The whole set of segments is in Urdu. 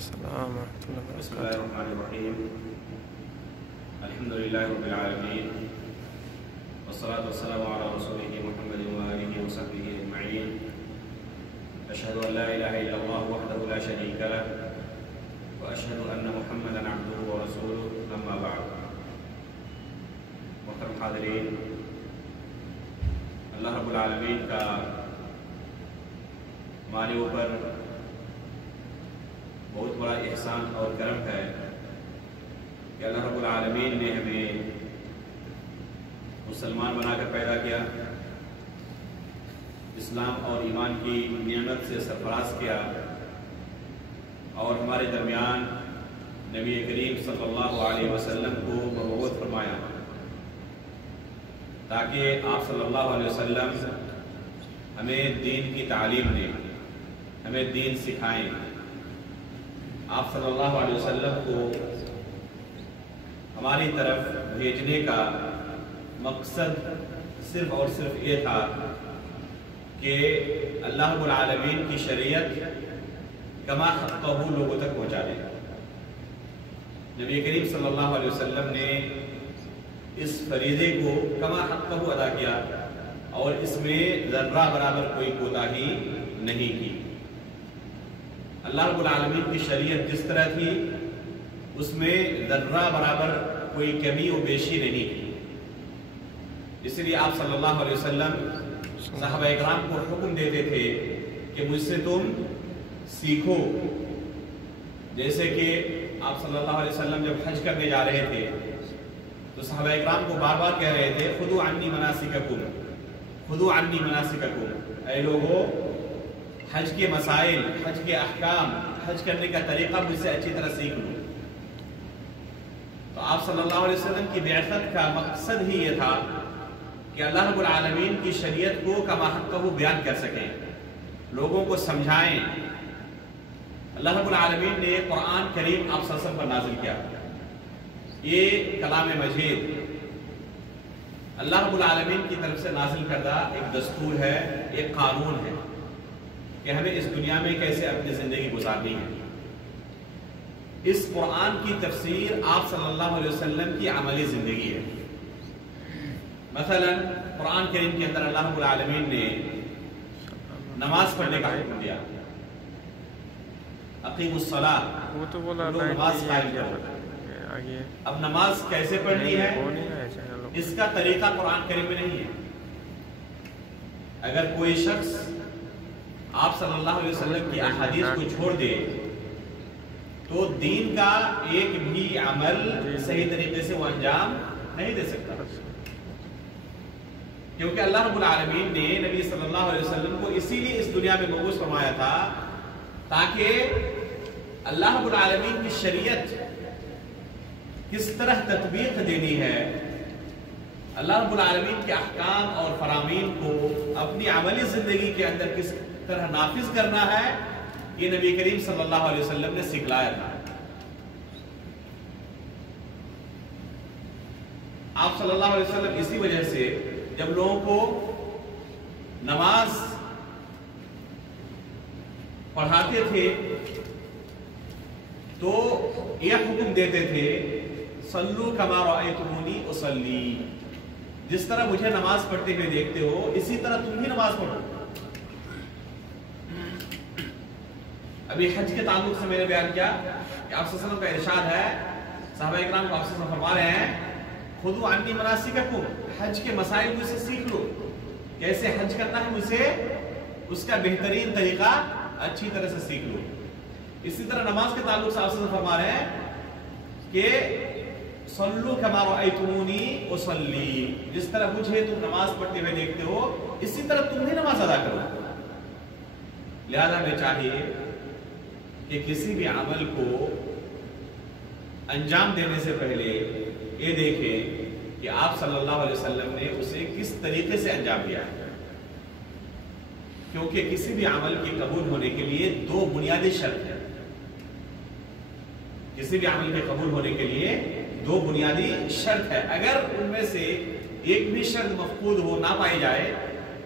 السلام ورحمۃ اللہ بسم وبرکاتہ۔ اللہ الرحمن الرحیم الحمد للہ رب العالمین والصلاة والسلام علی رسولہ محمد وآلہ وصحبہ اجمعین۔ اشہد ان لا الہ الا اللہ وحدہ لا شریک لہ واشہد ان محمدا عبدہ ورسولہ، اما بعد۔ محترم حاضرین، اللہ رب العالمین کا ہمارے اوپر بہت بڑا احسان اور کرم ہے کہ اللہ رب العالمین نے ہمیں مسلمان بنا کر پیدا کیا، اسلام اور ایمان کی نعمت سے سرفراز کیا، اور ہمارے درمیان نبی کریم صلی اللہ علیہ وسلم کو مبعوث فرمایا تاکہ آپ صلی اللہ علیہ وسلم ہمیں دین کی تعلیم دیں، ہمیں دین سکھائیں۔ آپ صلی اللہ علیہ وسلم کو ہماری طرف بھیجنے کا مقصد صرف اور صرف یہ تھا کہ اللہ رب العالمین کی شریعت کما حقہ لوگوں تک پہنچا دے۔ نبی کریم صلی اللہ علیہ وسلم نے اس فریضے کو کما حقہ ادا کیا اور اس میں ذرہ برابر کوئی کوتاہی نہیں کی۔ اللہ رب العالمین کی شریعت جس طرح تھی اس میں ذرہ برابر کوئی کمی و بیشی نہیں کی۔ اس لیے آپ صلی اللہ علیہ وسلم صحابہ اکرام کو حکم دیتے تھے کہ مجھ سے تم سیکھو۔ جیسے کہ آپ صلی اللہ علیہ وسلم جب حج کرنے جا رہے تھے تو صحابہ اکرام کو بار بار کہہ رہے تھے خذوا عنی مناسککم، خذوا عنی مناسککم، اے لوگو حج کے مسائل، حج کے احکام، حج کرنے کا طریقہ مجھ سے اچھی طرح سیکھ لو۔ تو آپ صلی اللہ علیہ وسلم کی بعثت کا مقصد ہی یہ تھا کہ اللہ رب العالمین کی شریعت کو کما حقہ بیان کر سکیں، لوگوں کو سمجھائیں۔ اللہ رب العالمین نے قرآن کریم آپ صلی اللہ علیہ وسلم پر نازل کیا۔ یہ کلام مجید اللہ رب العالمین کی طرف سے نازل کردہ ایک دستور ہے، ایک قانون ہے کہ ہمیں اس دنیا میں کیسے اپنی زندگی گزارنی ہے۔ اس قرآن کی تفسیر آپ صلی اللہ علیہ وسلم کی عملی زندگی ہے۔ مثلا قرآن کریم کے اندر اللہ رب العالمین نے نماز پڑھنے کا حکم دیا، اقیموا الصلاۃ، وہ تو بولا نماز قائم کرو۔ اب نماز کیسے پڑھنی ہے اس کا طریقہ قرآن کریم میں نہیں ہے۔ اگر کوئی شخص آپ صلی اللہ علیہ وسلم کی احادیث کو چھوڑ دے تو دین کا ایک بھی عمل صحیح طریقے سے وہ انجام نہیں دے سکتا، کیونکہ اللہ رب العالمین نے نبی صلی اللہ علیہ وسلم کو اسی لیے اس دنیا میں مبعوث فرمایا تھا تاکہ اللہ رب العالمین کی شریعت کس طرح تطبیق دینی ہے، اللہ رب العالمین کے احکام اور فرامین کو اپنی عملی زندگی کے اندر کس طرح نافذ کرنا ہے، یہ نبی کریم صلی اللہ علیہ وسلم نے سکھلایا تھا۔ آپ صلی اللہ علیہ وسلم اسی وجہ سے جب لوگوں کو نماز پڑھاتے تھے تو یہ حکم دیتے تھے صلو کما رأیتمونی اصلی، جس طرح مجھے نماز پڑھتے ہوئے دیکھتے ہو اسی طرح تم بھی نماز پڑھو۔ ابھی حج کے تعلق سے میں نے بیان کیا کہ آپ صلی اللہ علیہ وسلم کا ارشاد ہے، صحابہ اکرام کو آپ صلی اللہ علیہ وسلم فرما رہے ہیں خذوا عنی مناسککم، حج کے مسائل مجھ سے سیکھ لو، کیسے حج کرنا ہے مجھ سے اس کا بہترین طریقہ اچھی طرح سے سیکھ لو۔ اسی طرح نماز کے تعلق سے آپ صلی اللہ علیہ وسلم فرما رہے ہیں کہ صلو کما رأیتمونی اصلی، جس طرح مجھے تم نماز پڑھتے ہوئے دیکھتے ہو اسی طرح تم بھی نماز ادا کرو۔ لہذا ہمیں چاہیے کہ کسی بھی عمل کو انجام دینے سے پہلے یہ دیکھیں کہ آپ صلی اللہ علیہ وسلم نے اسے کس طریقے سے انجام دیا ہے، کیونکہ کسی بھی عمل کے قبول ہونے کے لیے دو بنیادی شرط ہیں۔ کسی بھی عمل کے قبول ہونے کے لیے دو بنیادی شرط ہے، اگر ان میں سے ایک بھی شرط مفقود ہو نہ پائی جائے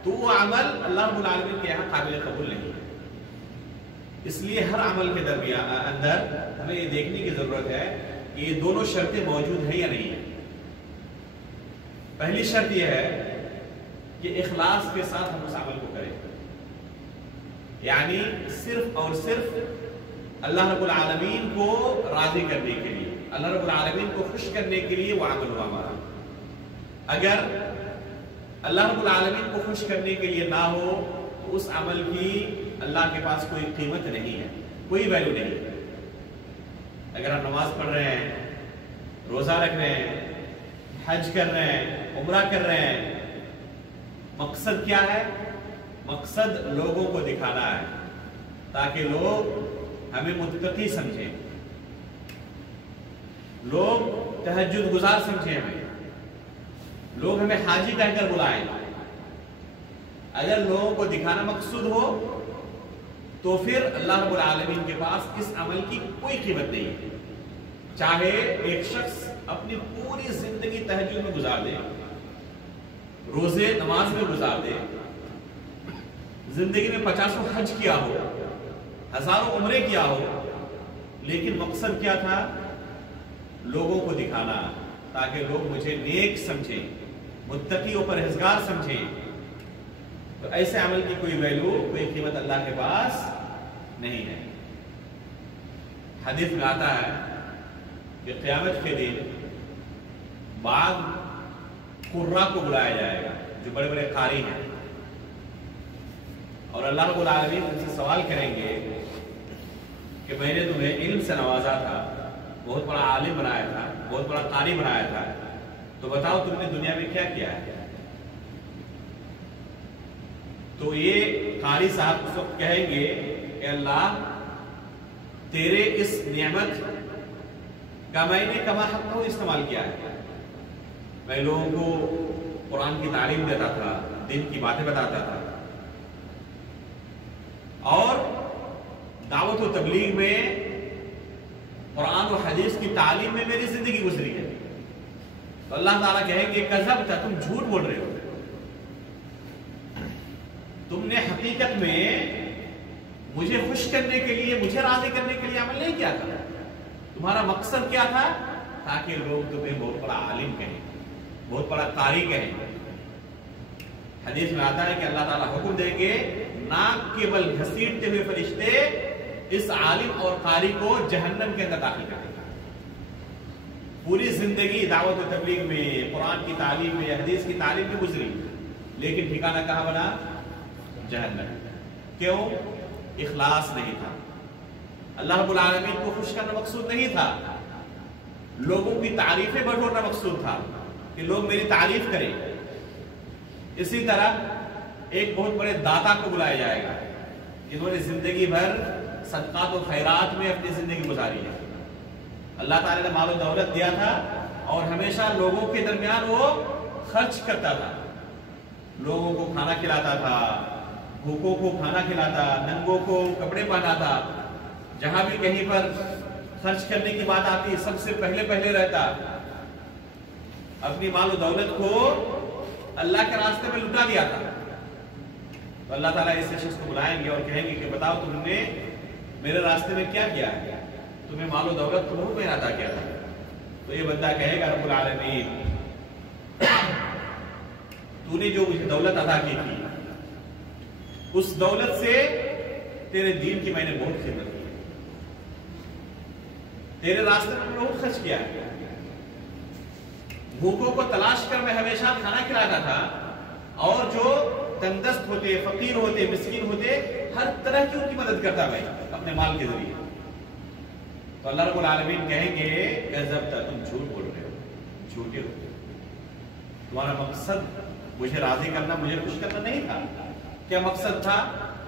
تو وہ عمل اللہ رب العالمین کے یہاں قابل قبول نہیں ہے۔ اس لیے ہر عمل کے درمیان اندر ہمیں یہ دیکھنے کی ضرورت ہے کہ یہ دونوں شرطیں موجود ہیں یا نہیں ہیں۔ پہلی شرط یہ ہے کہ اخلاص کے ساتھ ہم اس عمل کو کریں، یعنی صرف اور صرف اللہ رب العالمین کو راضی کرنے کے لیے، اللہ رب العالمین کو خوش کرنے کے لیے وہ عمل ہوا ہمارا۔ اگر اللہ رب العالمین کو خوش کرنے کے لیے نہ ہو تو اس عمل کی اللہ کے پاس کوئی قیمت نہیں ہے، کوئی ویلیو نہیں ہے۔ اگر ہم نماز پڑھ رہے ہیں، روزہ رکھ رہے ہیں، حج کر رہے ہیں، عمرہ کر رہے ہیں، مقصد کیا ہے؟ مقصد لوگوں کو دکھانا ہے تاکہ لوگ ہمیں متقی سمجھیں، لوگ تہجد گزار سمجھیں، ہمیں لوگ ہمیں حاجی کہہ کر بلائیں۔ اگر لوگوں کو دکھانا مقصود ہو تو پھر اللہ رب العالمین کے پاس اس عمل کی کوئی قیمت نہیں ہے، چاہے ایک شخص اپنی پوری زندگی تہجد میں گزار دے، روزے نماز میں گزار دے، زندگی میں 50 حج کیا ہو، ہزاروں عمرے کیا ہو، لیکن مقصد کیا تھا؟ لوگوں کو دکھانا تاکہ لوگ مجھے نیک سمجھیں، متقی و پرہیزگار سمجھیں، تو ایسے عمل کی کوئی ویلیو، کوئی قیمت اللہ کے پاس نہیں ہے۔ حدیث میں آتا ہے کہ قیامت کے دن بعض قراء کو بلایا جائے گا جو بڑے بڑے قاری ہیں، اور اللہ رب العالمین ان سے سوال کریں گے کہ میں نے تمہیں علم سے نوازا تھا، بہت بڑا عالم بنایا تھا، بہت بڑا قاری بنایا تھا، تو بتاؤ تم نے دنیا میں کیا کیا ہے؟ تو یہ قاری صاحب اس وقت کہیں گے کہ اللہ تیرے اس نعمت کا میں نے کما حق استعمال کیا ہے، میں لوگوں کو قرآن کی تعلیم دیتا تھا، دین کی باتیں بتاتا تھا، اور دعوت و تبلیغ میں قرآن و حدیث کی تعلیم میں میری زندگی گزری ہے۔ تو اللہ تعالیٰ کہیں گے کذبت، تم جھوٹ بول رہے ہو، تم نے حقیقت میں مجھے خوش کرنے کے لیے، مجھے راضی کرنے کے لیے عمل نہیں کیا تھا۔ تمہارا مقصد کیا تھا؟ تاکہ لوگ تمہیں بہت بڑا عالم کہیں، بہت بڑا قاری کہیں۔ حدیث میں آتا ہے کہ اللہ تعالیٰ حکم دیں گے ناک کے بل گھسیٹتے ہوئے فرشتے اس عالم اور قاری کو جہنم کے اندر داخل کریں گے۔ پوری زندگی دعوت و تبلیغ میں، قرآن کی تعلیم میں، حدیث کی تعلیم میں گزری، لیکن ٹھکانہ کہاں بنا؟ جہنم۔ کیوں؟ اخلاص نہیں تھا، اللہ رب العالمین کو خوش کرنا مقصود نہیں تھا، لوگوں کی تعریفیں بٹورنا مقصود تھا کہ لوگ میری تعریف کریں۔ اسی طرح ایک بہت بڑے داتا کو بلایا جائے گا جنہوں نے زندگی بھر صدقات و خیرات میں اپنی زندگی گزاری ہے، اللہ تعالیٰ نے مال و دولت دیا تھا اور ہمیشہ لوگوں کے درمیان وہ خرچ کرتا تھا، لوگوں کو کھانا کھلاتا تھا، بھوکوں کو کھانا کھلاتا، ننگوں کو کپڑے پہناتا، جہاں بھی کہیں پر خرچ کرنے کی بات آتی سب سے پہلے رہتا، اپنی مال و دولت کو اللہ کے راستے میں لٹا دیا تھا۔ تو اللہ تعالیٰ اس شخص کو بلائیں گے اور کہیں گے کہ بتاؤ تم نے میرے راستے میں کیا کیا ہے؟ تمہیں مال و دولت تو بہت میں عطا کیا تھا۔ تو یہ بندہ کہے گا رب العالمین تو نے جو مجھے دولت عطا کی تھی، اس دولت سے تیرے دین کی میں نے بہت خدمت کی، تیرے راستے میں بہت خرچ کیا ہے، بھوکوں کو تلاش کر میں ہمیشہ کھانا کھلاتا تھا، اور جو تندرست ہوتے، فقیر ہوتے، مسکین ہوتے، ہر طرح کی ان کی مدد کرتا میں اپنے مال کے ذریعے۔ تو اللہ رب العالمین کہیں گے کذبت، تم جھوٹ بول رہے ہو، جھوٹے ہو، تمہارا مقصد مجھے راضی کرنا، مجھے خوش کرنا نہیں تھا۔ کیا مقصد تھا؟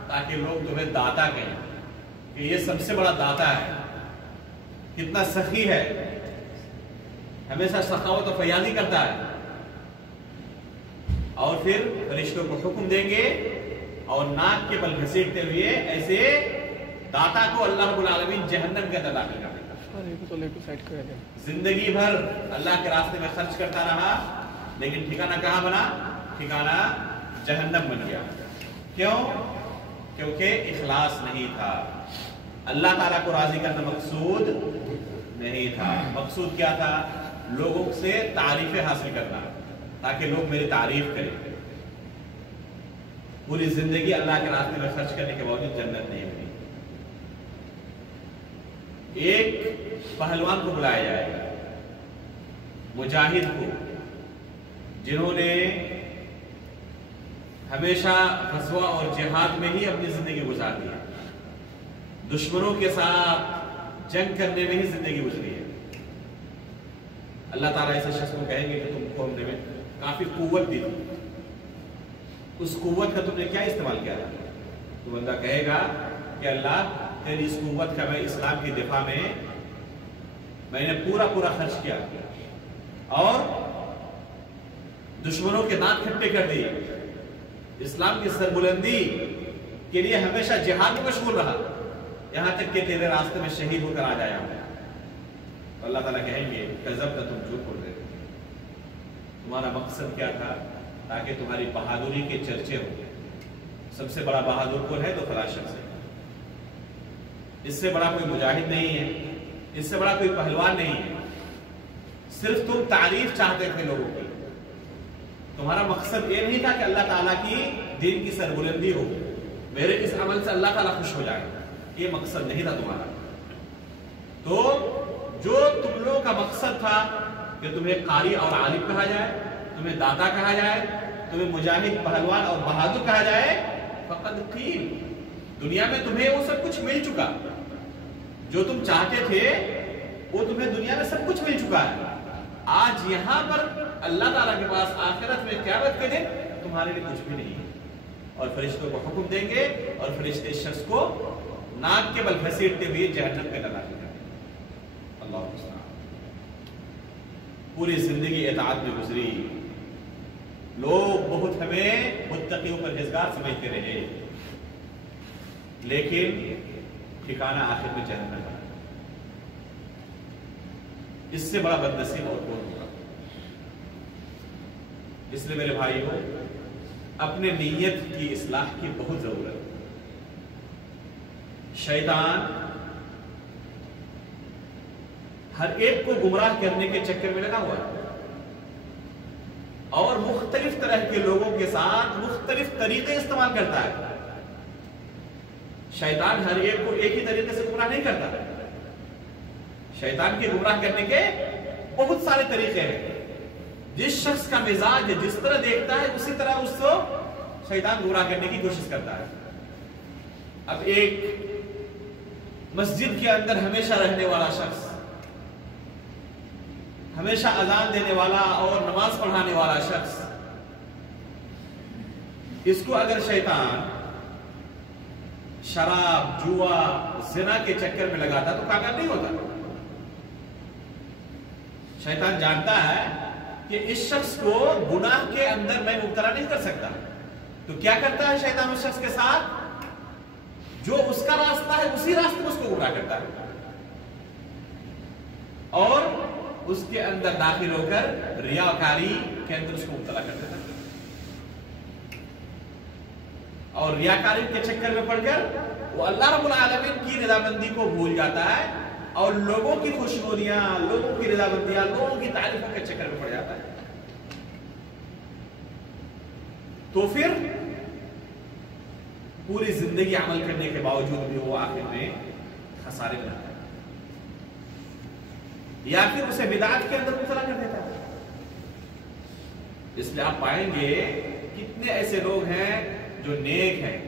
تاکہ لوگ تمہیں داتا کہیں کہ یہ سب سے بڑا داتا ہے، کتنا سخی ہے، ہمیشہ سخاوت و فیاضی کرتا ہے، اور پھر فرشتوں کو حکم دیں گے اور ناک کے بل گھسیٹتے ہوئے ایسے داتا کو اللہ رب العالمین جہنم کے اندر داخل کر دے گا۔ زندگی بھر اللہ کے راستے میں خرچ کرتا رہا، لیکن ٹھکانہ کہاں بنا؟ ٹھکانہ جہنم بن گیا۔ کیوں؟ کیونکہ اخلاص نہیں تھا۔ اللہ تعالیٰ کو راضی کرنا مقصود نہیں تھا. مقصود کیا تھا؟ لوگوں سے تعریفیں حاصل کرنا تاکہ لوگ میری تعریف کریں. پوری زندگی اللہ کے راستے میں خرچ کرنے کے باوجود جنت نہیں ملی. ایک پہلوان کو بلایا جائے گا، مجاہد کو، جنہوں نے ہمیشہ غزوہ اور جہاد میں ہی اپنی زندگی گزار دی ہے، دشمنوں کے ساتھ جنگ کرنے میں ہی زندگی گزری ہے. اللہ تعالیٰ ایسے شخص کو کہیں گے کہ تم کو ہم نے کافی قوت دی تھی، اس قوت کا تم نے کیا استعمال کیا تھا؟ تو بندہ کہے گا کہ اللہ تیری اس قوت کا میں اسلام کی دفاع میں نے پورا خرچ کیا اور دشمنوں کے دانت کھٹے کر دیے، اسلام کی سربلندی کے لیے ہمیشہ جہاد میں مشغول رہا، یہاں تک کہ تیرے راستے میں شہید ہو کر آ جایا ہوں. تو اللہ تعالیٰ کہیں گے کذبت، تم جھوٹ بول رہے تھے. تمہارا مقصد کیا تھا؟ تاکہ تمہاری بہادری کے چرچے ہوں. سب سے بڑا بہادر کون ہے؟ تو فلاں شخص ہے. اس سے بڑا کوئی مجاہد نہیں ہے، اس سے بڑا کوئی پہلوان نہیں ہے. صرف تم تعریف چاہتے تھے لوگوں کی. تمہارا مقصد یہ نہیں تھا کہ اللہ تعالیٰ کی دین کی سربلندی ہو، میرے اس عمل سے اللہ تعالیٰ خوش ہو جائے. یہ مقصد نہیں تھا تمہارا. تو جو تم لوگوں کا مقصد تھا کہ تمہیں قاری اور عالم کہا جائے، تمہیں داتا کہا جائے، تمہیں مجاہد، پہلوان اور بہادر کہا جائے، فقد قیل، دنیا میں تمہیں وہ سب کچھ مل چکا. جو تم چاہتے تھے وہ تمہیں دنیا میں سب کچھ مل چکا ہے. آج یہاں پر اللہ تعالیٰ کے پاس آخرت میں قیامت کے دن تمہارے لیے کچھ بھی نہیں ہے. اور فرشتوں کو حکم دیں گے اور فرشتے اس شخص کو ناک کے بل گھسیٹتے ہوئے جہنم میں ڈال دیں گے. اللہ تعالیٰ پوری زندگی اطاعت میں گزری. لوگ بہت ہمیں متقیوں پرہیزگار سمجھتے رہے، لیکن ٹھکانہ آخر میں جہنم ہے. اس سے بڑا بدنصیب اور کون ہوگا؟ اس لیے میرے بھائی ہو، اپنے نیت کی اصلاح کی بہت ضرورت ہے. شیطان ہر ایک کو گمراہ کرنے کے چکر میں لگا ہوا ہے اور مختلف طرح کے لوگوں کے ساتھ مختلف طریقے استعمال کرتا ہے. شیطان ہر ایک کو ایک ہی طریقے سے گمراہ نہیں کرتا. شیطان کے گمراہ کرنے کے بہت سارے طریقے ہیں. جس شخص کا مزاج جس طرح دیکھتا ہے اسی طرح اس کو شیطان گمراہ کرنے کی کوشش کرتا ہے. اب ایک مسجد کے اندر ہمیشہ رہنے والا شخص، ہمیشہ اذان دینے والا اور نماز پڑھانے والا شخص، اس کو اگر شیطان شراب، جوا، زنا کے چکر میں لگاتا تو کامیاب نہیں ہوتا. شیطان جانتا ہے کہ اس شخص کو گناہ کے اندر میں مبتلا نہیں کر سکتا. تو کیا کرتا ہے شیطان اس شخص کے ساتھ؟ جو اس کا راستہ ہے اسی راستے میں اس کو گمراہ کرتا ہے اور اس کے اندر داخل ہو کر ریاکاری کے اندر اس کو مبتلا کر دیتا ہے. اور ریاکاری کے چکر میں پڑ کر وہ اللہ رب العالمین کی رضامندی کو بھول جاتا ہے اور لوگوں کی خوشنودیاں، لوگوں کی رضامندیاں، لوگوں کی تعریفوں کے چکر میں پڑ جاتا ہے. تو پھر پوری زندگی عمل کرنے کے باوجود بھی وہ آخر میں خسارے میں آتا ہے یا پھر اسے بدعت کے اندر مبتلا کر دیتا ہے. اس لیے آپ پائیں گے کتنے ایسے لوگ ہیں جو نیک ہیں،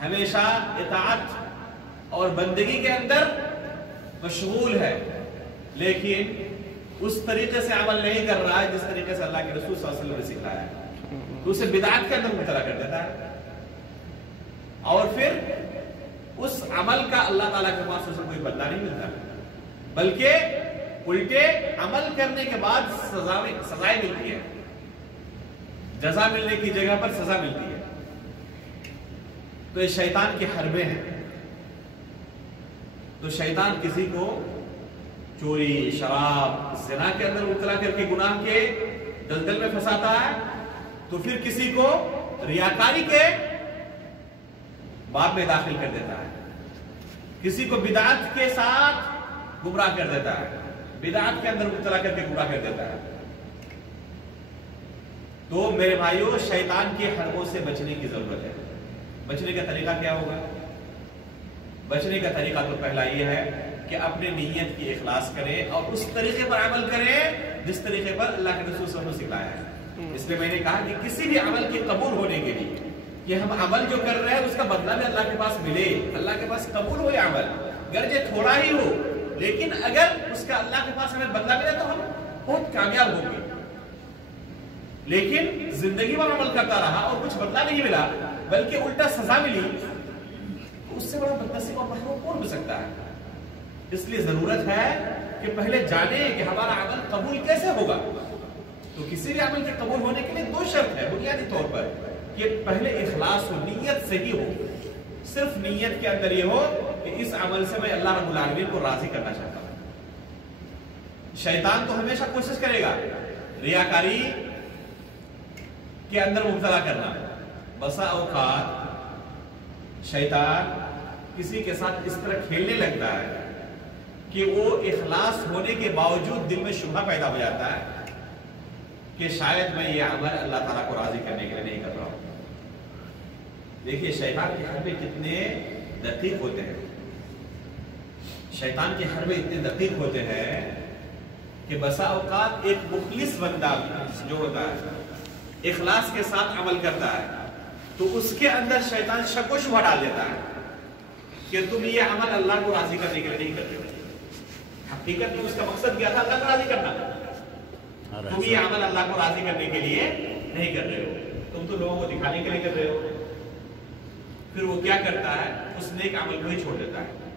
ہمیشہ اطاعت اور بندگی کے اندر مشغول ہے، لیکن اس طریقے سے عمل نہیں کر رہا ہے جس طریقے سے اللہ کے رسول صلی اللہ علیہ وسلم نے سکھایا ہے. تو اسے بدعت کے اندر مبتلا کر دیتا ہے اور پھر اس عمل کا اللہ تعالیٰ کے پاس اسے کوئی بدلہ نہیں ملتا، بلکہ الٹے عمل کرنے کے بعد سزائیں ملتی ہے. جزا ملنے کی جگہ پر سزا ملتی ہے. تو یہ شیطان کے حربے ہیں. تو شیطان کسی کو چوری، شراب، زنا کے اندر مبتلا کر کے گناہ کے دلدل میں پھنساتا ہے، تو پھر کسی کو ریاکاری کے باب میں داخل کر دیتا ہے، کسی کو بدعت کے ساتھ گمراہ کر دیتا ہے، بدعت کے اندر مبتلا کر کے گمراہ کر دیتا ہے۔ تو میرے بھائیوں، شیطان کے حربوں سے بچنے کی ضرورت ہے۔ بچنے کا طریقہ کیا ہوگا؟ بچنے کا طریقہ تو پہلا یہ ہے کہ اپنے نیت کی اخلاص کرے اور اس طریقے پر عمل کرے جس طریقے پر اللہ کے رسول صلی اللہ علیہ وسلم نے سکھایا ہے۔ اس لیے میں نے کہا کہ کسی بھی عمل کے قبول ہونے کے لیے کہ ہم عمل جو کر رہے ہیں اس کا بدلہ بھی اللہ کے پاس ملے، اللہ کے پاس قبول ہو یہ عمل، گرچہ تھوڑا ہی ہو، لیکن اگر اس کا اللہ کے پاس ہمیں بدلہ ملے تو ہم بہت کامیاب ہوں گے۔ لیکن زندگی میں عمل کرتا رہا اور کچھ بدلہ نہیں ملا بلکہ الٹا سزا ملی، تو اس سے بڑا بدنصیب اور محروم کون ہو سکتا ہے؟ اس لیے ضرورت ہے کہ پہلے جانیں کہ ہمارا عمل قبول کیسے ہوگا۔ تو کسی بھی عمل کے قبول ہونے کے لیے دو شرط ہے بنیادی طور پر، کہ پہلے اخلاص ہو، نیت صحیح ہو، صرف نیت کے اندر یہ ہو کہ اس عمل سے میں اللہ رب العالمین کو راضی کرنا چاہتا ہوں۔ شیطان تو ہمیشہ کوشش کرے گا ریاکاری کے اندر مبتلا کرنا۔ بسا اوقات شیطان کسی کے ساتھ اس طرح کھیلنے لگتا ہے کہ وہ اخلاص ہونے کے باوجود دل میں شبہ پیدا ہو جاتا ہے کہ شاید میں یہ عمل اللہ تعالیٰ کو راضی کرنے کے لیے نہیں کر رہا ہوں۔ دیکھیے شیطان کے حربے کتنے دقیق ہوتے ہیں، شیطان کے حربے اتنے دقیق ہوتے ہیں کہ بسا اوقات ایک مخلص بندہ جو ہوتا ہے اخلاص کے ساتھ عمل کرتا ہے تو اس کے اندر شیطان شک و شبہ ڈال دیتا ہے کہ تم یہ عمل اللہ کو راضی کرنے کے لیے نہیں کرتے ہو۔ حقیقت میں اس کا مقصد کیا تھا؟ اللہ کو راضی کرنا۔ تم یہ عمل اللہ کو راضی کرنے کے لیے نہیں کر رہے ہو، تم تو لوگوں کو دکھانے کے لیے کر رہے ہو۔ پھر وہ کیا کرتا ہے؟ اس نیک عمل کو ہی چھوڑ دیتا ہے۔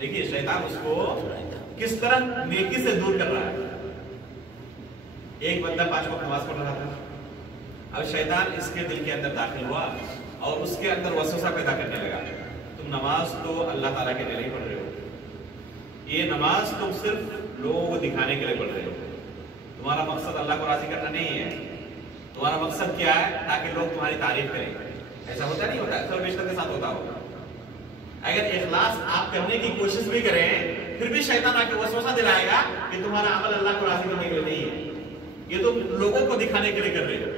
دیکھیے شیطان اس کو کس طرح نیکی سے دور کر رہا ہے۔ ایک بندہ 5 وقت نماز پڑھ رہا تھا، اب شیطان اس کے دل کے اندر داخل ہوا اور اس کے اندر وسوسہ پیدا کرنے لگا، تم نماز تو اللہ تعالیٰ کے لیے نہیں پڑھ رہے ہو، یہ نماز تم صرف لوگوں کو دکھانے کے لیے پڑھ رہے ہو، تمہارا مقصد اللہ کو راضی کرنا نہیں ہے، تمہارا مقصد کیا ہے؟ تاکہ لوگ تمہاری تعریف کریں۔ ایسا ہوتا نہیں ہوتا؟ اکثر بیشتر کے ساتھ ہوتا ہوگا۔ اگر اخلاص آپ کرنے کی کوشش بھی کریں پھر بھی شیطان آ کے وسوسہ دلائے گا کہ تمہارا عمل اللہ کو راضی کرنے کے لیے نہیں ہے، یہ تو لوگوں کو دکھانے کے لیے کر رہے ہو۔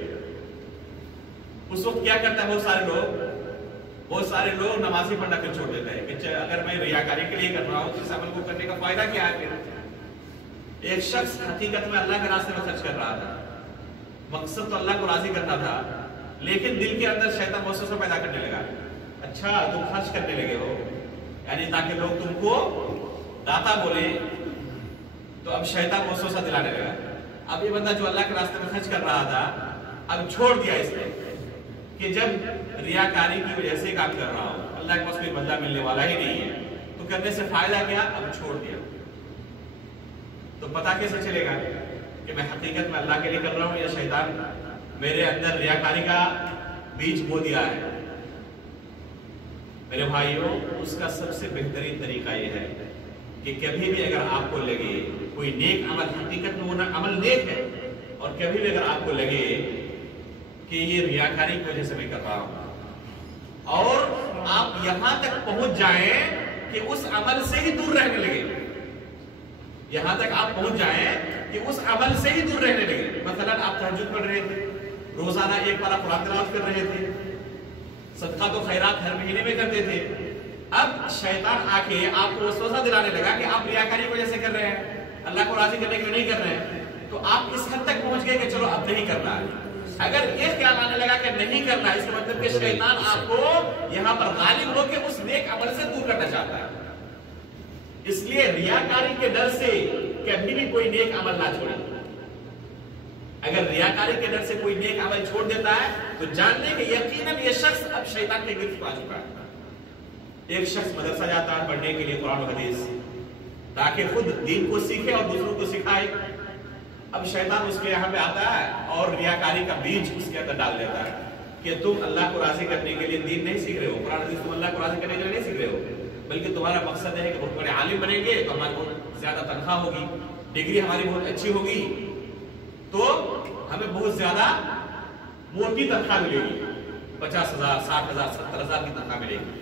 اس وقت کیا کرتا ہے بہت سارے لوگ نمازی پڑھنا پھر چھوڑ دیتے ہیں کہ اگر میں ریاکاری کے لیے کر رہا ہوں تو اس عمل کو کرنے کا فائدہ کیا ہے؟ ایک شخص حقیقت میں اللہ کے راستے میں خرچ کر رہا تھا، مقصد تو اللہ کو راضی کرنا تھا، لیکن دل کے اندر شیطان وسوسہ پیدا کرنے لگا، اچھا تم خرچ کرنے لگے ہو یعنی تاکہ لوگ تم کو داتا بولے، تو اب شیطان وسوسہ دلانے لگا۔ اب یہ بندہ جو اللہ کے راستے میں خرچ کر رہا تھا اب چھوڑ دیا اس نے کہ جب ریاکاری کی وجہ سے کام کر رہا ہوں، اللہ کے پاس کوئی بدلہ ملنے والا ہی نہیں ہے تو کرنے سے فائدہ کیا؟ اب چھوڑ دیا۔ تو پتہ کیسے چلے گا کہ میں حقیقت میں اللہ کے لیے کر رہا ہوں یا شیطان میرے اندر ریاکاری کا بیج بو دیا ہے؟ میرے بھائیوں، اس کا سب سے بہترین طریقہ یہ ہے کہ کبھی بھی اگر آپ کو لگے کوئی نیک عمل، حقیقت میں وہ عمل نیک ہے، اور کبھی بھی اگر آپ کو لگے کہ یہ ریاکاری کی وجہ سے میں کر رہا ہوں اور آپ یہاں تک پہنچ جائیں کہ اس عمل سے ہی دور رہنے لگے، یہاں تک آپ پہنچ جائیں کہ اس عمل سے ہی دور رہنے لگے، مثلا آپ تہجد پڑھ رہے تھے، روزانہ ایک پارہ قرآن تلاوت کر رہے تھے، صدقہ تو خیرات ہر مہینے میں کرتے تھے، اب شیطان آ کے آپ کو وسوسہ دلانے لگا کہ آپ ریاکاری کی وجہ سے کر رہے ہیں، اللہ کو راضی کرنے کے لیے نہیں کر رہے ہیں، تو آپ اس حد تک پہنچ گئے کہ چلو اب نہیں کرنا ہے۔ اگر یہ خیال آنے لگا کہ نہیں کرنا ہے، اس کا مطلب کہ شیطان آپ کو یہاں پر غالب ہو کے اس نیک عمل سے دور کرنا چاہتا ہے۔ اس لیے ریاکاری کے ڈر سے کبھی بھی کوئی نیک عمل نہ چھوڑے۔ اگر ریاکاری کے ڈر سے کوئی نیک عمل چھوڑ دیتا ہے تو جان لیں کہ یقیناً یہ شخص اب شیطان کے گرفت آ چکا ہے۔ ایک شخص مدرسہ جاتا ہے پڑھنے کے لیے قرآن و حدیث تاکہ خود دین کو سیکھے اور دوسروں کو سکھائے، اب شیطان اس کے یہاں پہ آتا ہے اور ریاکاری کا بیج اس کے اندر ڈال دیتا ہے کہ تم اللہ کو راضی کرنے کے لیے دین نہیں سیکھ رہے ہو، قرآن حدیث تم اللہ کو راضی کرنے کے لیے نہیں سیکھ رہے ہو، بلکہ تمہارا مقصد ہے کہ بہت بڑے عالم بنیں گے تو ہماری بہت زیادہ تنخواہ ہوگی، ڈگری ہماری بہت اچھی ہوگی تو ہمیں بہت زیادہ موٹی تنخواہ ملے گی، 50,000 60,000 70,000 کی تنخواہ ملے گی۔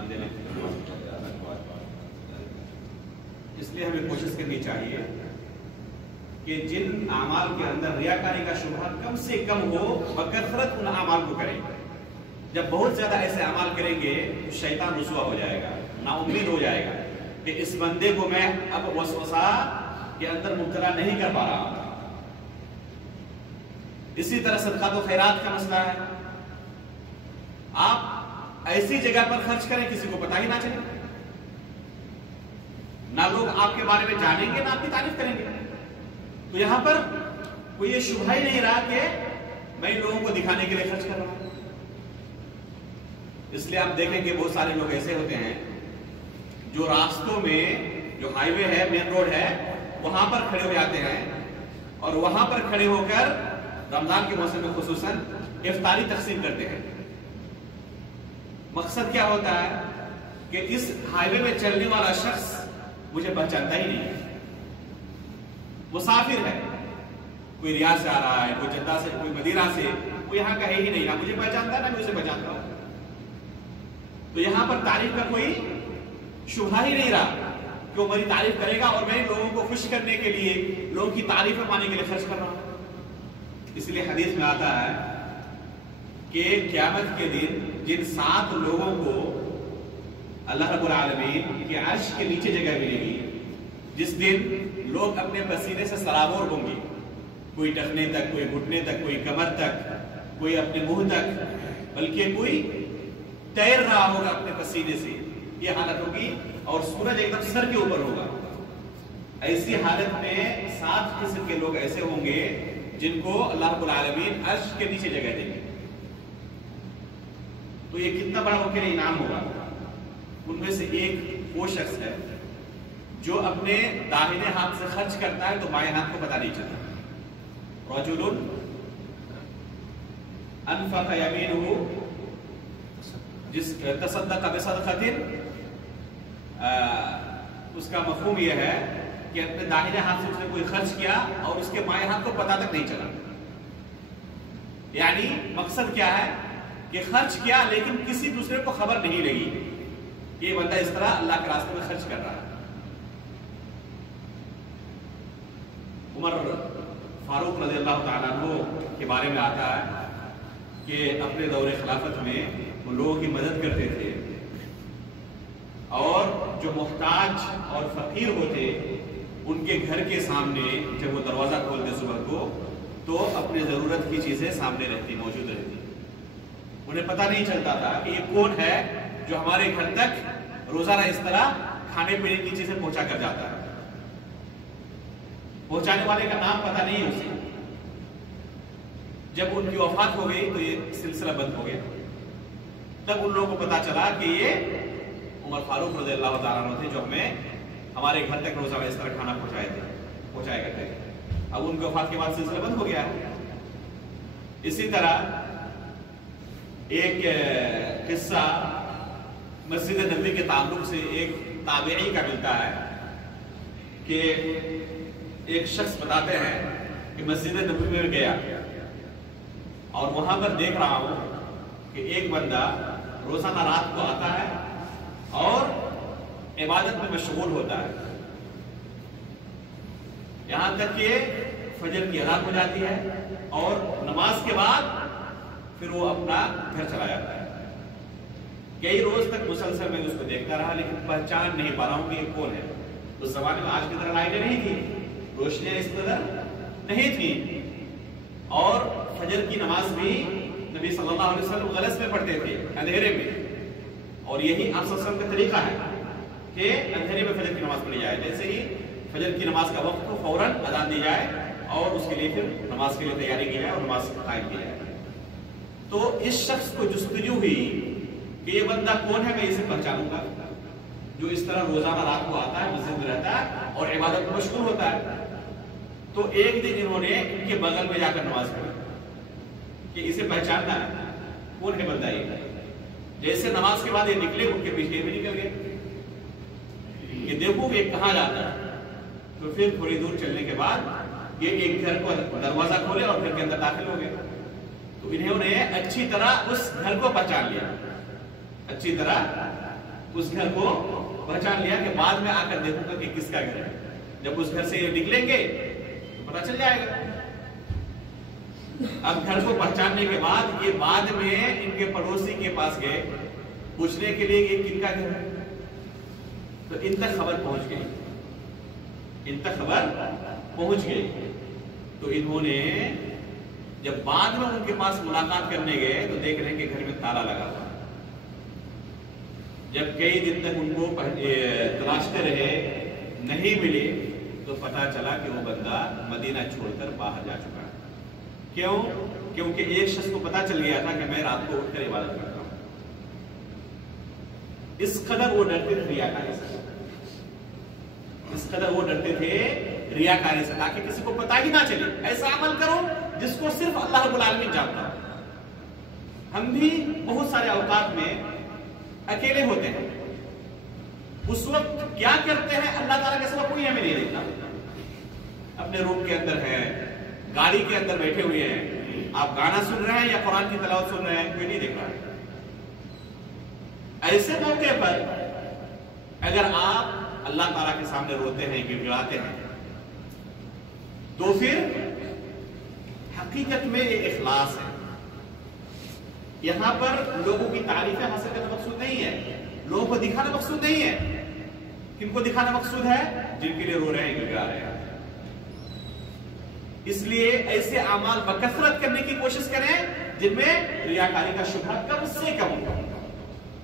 ایمان دینے کی اس لیے ہمیں کوشش کرنی چاہیے کہ جن اعمال کے اندر ریاکاری کا شبہ کم سے کم ہو بکثرت ان اعمال کو کریں. جب بہت زیادہ ایسے اعمال کریں گے تو شیطان رسوا ہو جائے گا, نا امید ہو جائے گا کہ اس بندے کو میں اب وسوسہ کے اندر مبتلا نہیں کر پا رہا ہوں. اسی طرح صدقات و خیرات کا مسئلہ ہے. آپ ایسی جگہ پر خرچ کریں کسی کو پتہ ہی نہ چلے, نہ لوگ آپ کے بارے میں جانیں گے نہ آپ کی تعریف کریں گے. تو یہاں پر کوئی یہ شبہ ہی نہیں رہا کہ میں لوگوں کو دکھانے کے لیے خرچ کر رہا ہوں. اس لیے آپ دیکھیں کہ بہت سارے لوگ ایسے ہوتے ہیں جو راستوں میں, جو ہائی وے ہے, مین روڈ ہے, وہاں پر کھڑے ہو جاتے ہیں اور وہاں پر کھڑے ہو کر رمضان کے موسم میں خصوصاً افطاری تقسیم کرتے ہیں. مقصد کیا ہوتا ہے کہ اس ہائی وے میں چلنے والا شخص مجھے پہچانتا ہی نہیں ہے, مسافر ہے, کوئی ریاض سے آ رہا ہے, کوئی جدہ سے, کوئی مدینہ سے, وہ یہاں کا ہے ہی نہیں, نہ مجھے پہچانتا ہے نہ میں اسے پہچانتا ہوں. تو یہاں پر تعریف کا کوئی شبہ ہی نہیں رہا کہ وہ میری تعریف کرے گا اور میں لوگوں کو خوش کرنے کے لیے, لوگوں کی تعریف پانے کے لیے خرچ کر رہا ہوں. اس لیے حدیث میں آتا ہے کہ قیامت کے دن جن 7 لوگوں کو اللہ رب العالمین کے عرش کے نیچے جگہ ملے گی, جس دن لوگ اپنے پسینے سے سرابور ہوں گے, کوئی ٹخنے تک, کوئی گھٹنے تک, کوئی کمر تک, کوئی اپنے منہ تک, بلکہ کوئی تیر رہا ہوگا اپنے پسینے سے, یہ حالت ہوگی, اور سورج ایک دم سر کے اوپر ہوگا. ایسی حالت میں 7 قسم کے لوگ ایسے ہوں گے جن کو اللہ رب العالمین عرش کے نیچے جگہ دیں گے. تو یہ کتنا بڑا ان کے لیے انعام ہوگا. ان میں سے ایک وہ شخص ہے جو اپنے داہنے ہاتھ سے خرچ کرتا ہے تو بائیں ہاتھ کو پتہ نہیں چلتا. رجل انفق یمینہ, جس تصدق بصدقۃ, اس کا مفہوم یہ ہے کہ اپنے داہنے ہاتھ سے اس نے کوئی خرچ کیا اور اس کے بائیں ہاتھ کو پتہ تک نہیں چلا. یعنی مقصد کیا ہے کہ خرچ کیا لیکن کسی دوسرے کو خبر نہیں لگی کہ یہ بندہ اس طرح اللہ کے راستے میں خرچ کر رہا ہے. عمر فاروق رضی اللہ تعالیٰ عنہ کے بارے میں آتا ہے کہ اپنے دور خلافت میں وہ لوگوں کی مدد کرتے تھے, اور جو محتاج اور فقیر ہوتے ان کے گھر کے سامنے جب وہ دروازہ کھولتے صبح کو تو اپنے ضرورت کی چیزیں سامنے رہتی, موجود رہتی. انہیں پتہ نہیں چلتا تھا کہ یہ کون ہے جو ہمارے گھر تک روزانہ اس طرح کھانے پینے کی چیزیں پہنچا کر جاتا ہے. پہنچانے والے کا نام پتہ نہیں اسے. جب ان کی وفات ہو گئی تو یہ سلسلہ بند ہو گیا. تب ان لوگوں کو پتا چلا کہ یہ عمر فاروق رضی اللہ تعالیٰ عنہ تھے جو ہمیں ہمارے گھر تک روزانہ اس طرح کھانا پہنچایا کرتے تھے. اب ان کی وفات کے بعد سلسلہ بند ہو گیا. اسی طرح ایک قصہ مسجد نبوی کے تعلق سے ایک تابعی کا ملتا ہے کہ ایک شخص بتاتے ہیں کہ مسجد نبوی میں گیا اور وہاں پر دیکھ رہا ہوں کہ ایک بندہ روزانہ رات کو آتا ہے اور عبادت میں مشغول ہوتا ہے, یہاں تک کہ فجر کی اذان ہو جاتی ہے اور نماز کے بعد پھر وہ اپنا گھر چلا جاتا ہے. کئی روز تک مسلسل میں اس کو دیکھتا رہا لیکن پہچان نہیں پا رہا ہوں کہ یہ کون ہے. اس زمانے میں آج کی طرح لائٹیں نہیں تھی, روشنیاں اس قدر نہیں تھی, اور فجر کی نماز بھی نبی صلی اللہ علیہ وسلم غلس میں پڑھتے تھے, اندھیرے میں. اور یہی آپ صلی اللہ علیہ وسلم کا طریقہ ہے کہ اندھیرے میں فجر کی نماز پڑھی جائے. جیسے ہی فجر کی نماز کا وقت ہو فوراً اذان دی جائے اور اس کے لیے پھر نماز کے لیے تیاری کی جائے اور نماز قائم کی جائے. تو اس شخص کو جستجو ہوئی کہ یہ بندہ کون ہے, میں اسے پہچانوں گا جو اس طرح روزانہ رات کو آتا ہے, مسجد میں رہتا ہے اور عبادت میں مشغول ہوتا ہے. تو ایک دن انہوں نے ان کے بغل میں جا کر نماز پڑھی کہ اسے پہچاننا ہے کون ہے بندہ یہ. جیسے نماز کے بعد یہ نکلے ان کے پیچھے بھی نکل گئے کہ دیکھو کہ یہ کہاں جاتا ہے. تو پھر تھوڑی دور چلنے کے بعد یہ ایک گھر کو دروازہ کھولے اور گھر کے اندر داخل ہو گئے. تو انہوں نے اچھی طرح اس گھر کو پہچان لیا, اچھی طرح اس گھر کو پہچان لیا کہ بعد میں آ کر دیکھوں گا کہ کس کا گھر ہے. جب اس گھر سے یہ نکلیں گے تو پتہ چل جائے گا. اب گھر کو پہچاننے کے بعد یہ بعد میں ان کے پڑوسی کے پاس گئے پوچھنے کے لیے کہ کن کا گھر ہے. تو ان تک خبر پہنچ گئی, ان تک خبر پہنچ گئی. تو انہوں نے جب بعد میں ان کے پاس ملاقات کرنے گئے تو دیکھ رہے ہیں کہ گھر میں تالا لگا ہوا. جب کئی دن تک ان کو تلاشتے رہے نہیں ملی تو پتا چلا کہ وہ بندہ مدینہ چھوڑ کر باہر جا چکا ہے. کیوں؟ کیونکہ ایک شخص کو پتا چل گیا تھا کہ میں رات کو اٹھ کر عبادت کرتا ہوں. اس قدر وہ ڈرتے تھے ریاکاری سے, اس قدر وہ ڈرتے تھے ریاکاری سے, تاکہ کسی کو پتا ہی نہ چلے. ایسا عمل کرو جس کو صرف اللہ رب العالمین جانتا ہے. ہم بھی بہت سارے اوقات میں اکیلے ہوتے ہیں, اس وقت کیا کرتے ہیں اللہ تعالیٰ کے سوا کوئی ہمیں نہیں دیکھتا. اپنے روم کے اندر ہے, گاڑی کے اندر بیٹھے ہوئے ہیں, آپ گانا سن رہے ہیں یا قرآن کی تلاوت سن رہے ہیں, کوئی نہیں دیکھ رہا ہے. ایسے موقع پر اگر آپ اللہ تعالیٰ کے سامنے روتے ہیں, گڑگڑاتے ہیں, تو پھر حقیقت میں یہ اخلاص ہے. یہاں پر لوگوں کی تعریفیں حاصل کرنا مقصود نہیں ہے, لوگوں کو دکھانا مقصود نہیں ہے. کن کو دکھانا مقصود ہے؟ جن کے لیے رو رہے ہیں, گڑگڑا رہے ہیں. اس لیے ایسے اعمال بکثرت کرنے کی کوشش کریں جن میں ریاکاری کا شبہہ کم سے کم ہو.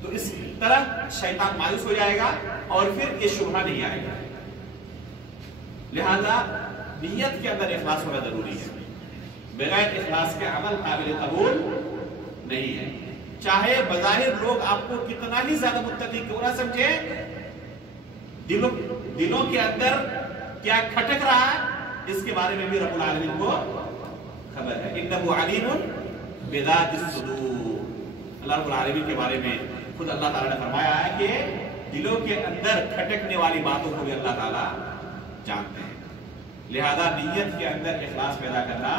تو اس طرح شیطان مایوس ہو جائے گا اور پھر یہ شبہہ نہیں آئے گا. لہذا نیت کے اندر اخلاص ہونا ضروری ہے. بغیر اخلاص کے عمل قابل قبول نہیں ہے. چاہے بظاہر لوگ آپ کو کتنا ہی زیادہ متقی کیوں نہ سمجھے, دلوں کے اندر کیا کھٹک رہا ہے اس کے بارے میں بھی رب العالمین کو خبر ہے. انہ علیم بذات الصدور. اللہ رب العالمین کے بارے میں خود اللہ تعالیٰ نے فرمایا ہے کہ دلوں کے اندر کھٹکنے والی باتوں کو بھی اللہ تعالیٰ جانتے ہیں. لہذا نیت کے اندر اخلاص پیدا کرنا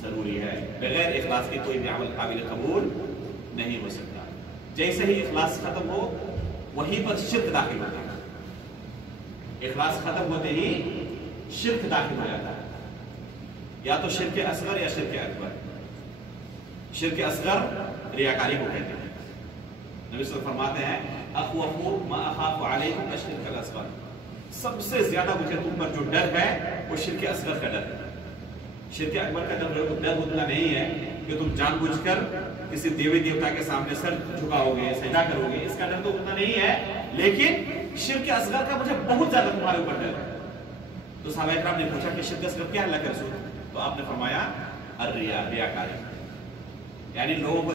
ضروری ہے. بغیر اخلاص کے کوئی بھی عمل قابل قبول نہیں ہو سکتا. جیسے ہی اخلاص ختم ہو وہیں پر شرک داخل ہوتا ہے. اخلاص ختم ہوتے ہی شرک داخل ہو جاتا ہے, یا تو شرک اصغر یا شرک اکبر. شرک اصغر ریاکاری کو کہتے ہیں. نبی صلی اللہ علیہ وسلم فرماتے ہیں اخوف ما اخاف علیکم الشرک الاصغر. سب سے زیادہ مجھے تم پر جو ڈر ہے وہ شرک اصغر کا ڈر ہے. شرک اکبر کا ڈر اتنا نہیں ہے کہ تم جان بوجھ کر کسی دیوی دیوتا کے سامنے سر جھکاؤ گے, سجدہ کرو گے, اس کا ڈر تو اتنا نہیں ہے. لیکن شرک اصغر کا مجھے بہت زیادہ تمہارے اوپر ڈر ہے. تو صحابہ اکرام نے پوچھا کہ شرک اصغر کیا اللہ کے رسول؟ تو آپ نے فرمایا الریا, ریاکاری. یعنی لوگوں کو